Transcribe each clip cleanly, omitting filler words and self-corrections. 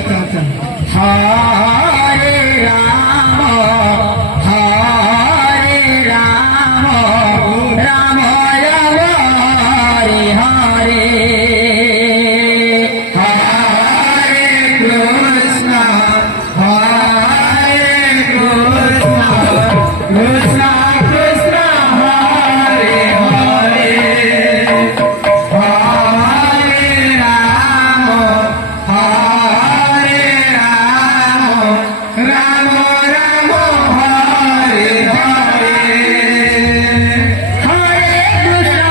अच्छा अच्छा हरे राम राम राम हरे हरे हरे कृष्ण कृष्ण कृष्ण हरे हरे हरे राम राम राम हरे हरे हरे कृष्ण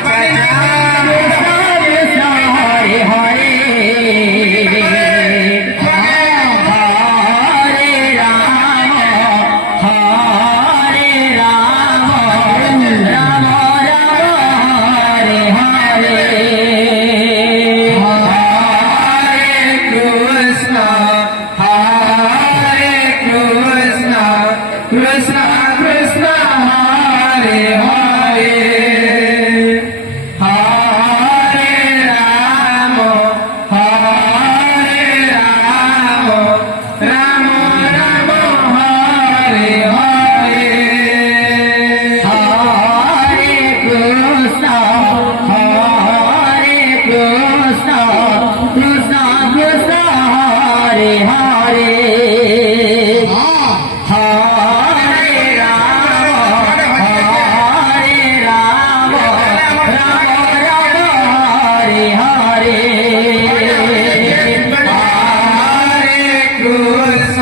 अच्छा Krishna Hare Hare Hare Ram Ram Ram Hare Hare Krishna Krishna Krishna Hare Hare Hare Ram Ram Ram Hare Hare Hare Krishna Krishna Krishna Hare Hare Hare Ram Ram Ram Hare Hare Hare Krishna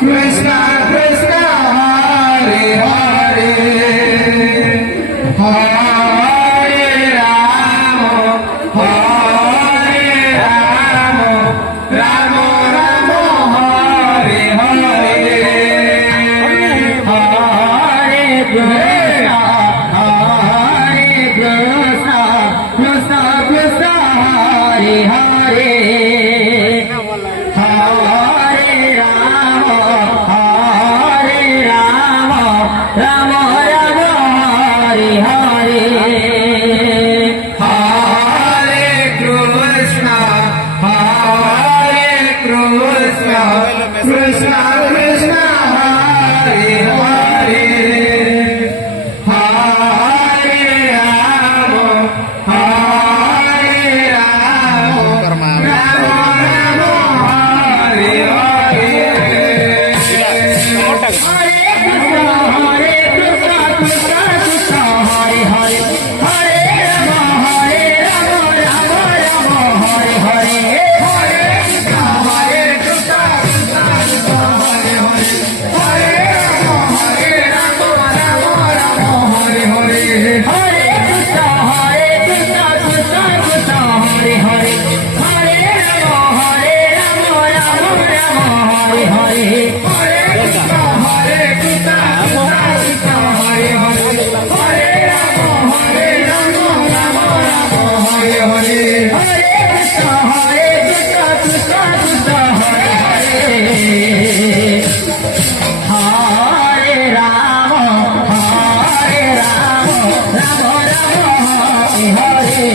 Krishna Krishna Hare Hare Hare Ram Ram Ram Hare Hare Hare Krishna Krishna Krishna Hare Hare Hare Ram Ram Ram Hare Hare Hare Krishna Krishna Krishna Hare Hare Hare Ram Ram Ram Hare Hare Hare Krishna Krishna Krishna Hare Hare Hare Ram Ram Hare Hare Hare Krishna Krishna Krishna Hare Hare Hare Ram Ram Hare Hare Hare Krishna Krishna Krishna Hare Hare Hare Ram Ram Hare Hare Hare Krishna Krishna Krishna Hare Hare Hare Ram Ram Hare Hare Hare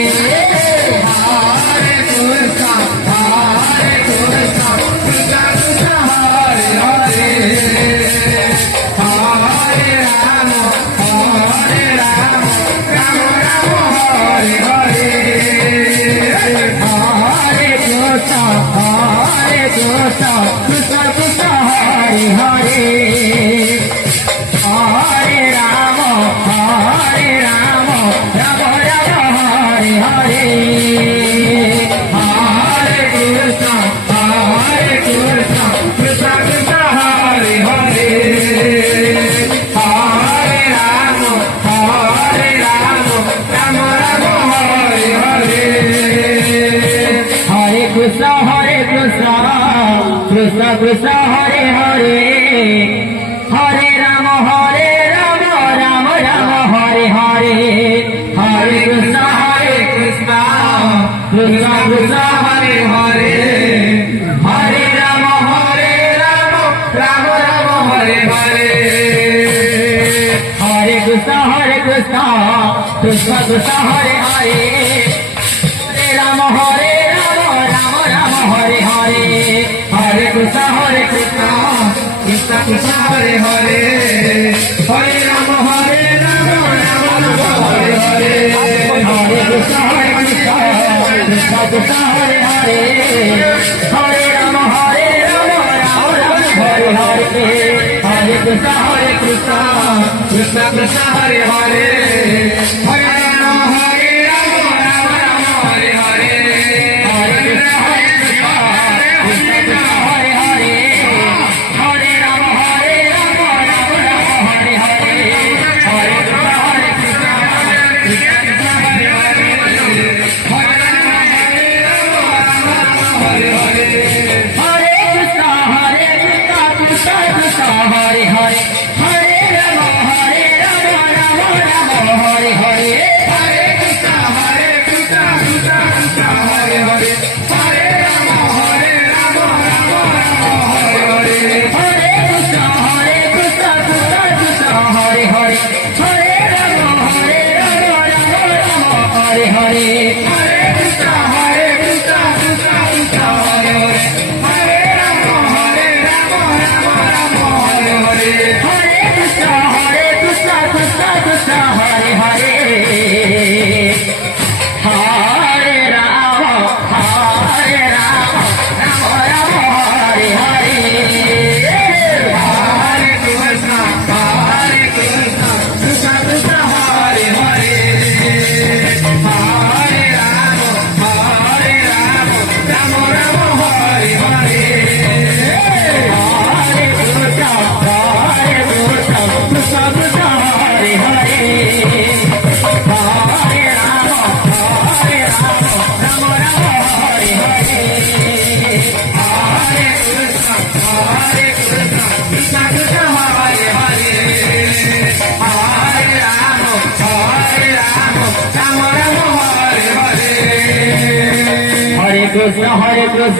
Krishna Krishna Krishna Hare Hare Hare Ram Ram Ram Hare Hare Hare Krishna Krishna Krishna Hare Hare Hare Ram Ram Ram Hare Hare Hare Krishna Krishna Krishna Hare Hare Hare Ram Ram Ram Hare Hare Hare Krishna Krishna Krishna Hare Hare Hare Ram Ram Ram Hare Hare Hare Krishna Krishna Krishna Hare Hare Hare Ram Ram Ram Hare Hare Hare Krishna Krishna Krishna Hare Hare Hare Ram Ram Ram Hare Hare Hare Krishna Krishna Krishna Hare Hare Hare Rama Hare Rama Rama Rama Hare Hare Hare Krishna Krishna Krishna Hare Hare Hare Rama Hare Rama Rama Rama Hare Hare Hare Krishna Krishna Krishna Hare Hare Hare Rama Hare Rama Rama Rama Hare Hare Hare Krishna Krishna Krishna Hare Hare Hare Rama Hare Rama Rama Rama Hare Hare Hare Krishna Krishna Krishna Hare Hare Hare Rama Hare Rama Rama Rama Hare Hare Hare Krishna Krishna Krishna Hare Hare Hare Rama Hare Rama Rama Rama Hare Hare Hare Krishna Krishna Krishna Hare Hare Hare Rama Hare Rama Rama Rama Hare Hare Hare Krishna Krishna Krishna Hare Hare Hare Rama Hare Rama Rama Rama Hare Hare Hare Krishna Krishna Krishna Hare Hare Hare Rama Hare Rama Rama Rama Hare Hare Hare Krishna Krishna Krishna Hare Hare Hare Rama Hare Rama Rama Rama Hare Hare Hare Krishna Krishna Krishna Hare Hare Hare Rama Rama Rama Hare Hare Hare Krishna Krishna Krishna Hare Hare Hare Rama Rama Rama Hare Hare Hare Krishna Krishna Krishna Hare Hare Hare Rama Rama Rama Hare Hare Hare Krishna Krishna Krishna Hare Hare Hare Rama Rama Rama Hare Hare Hare Krishna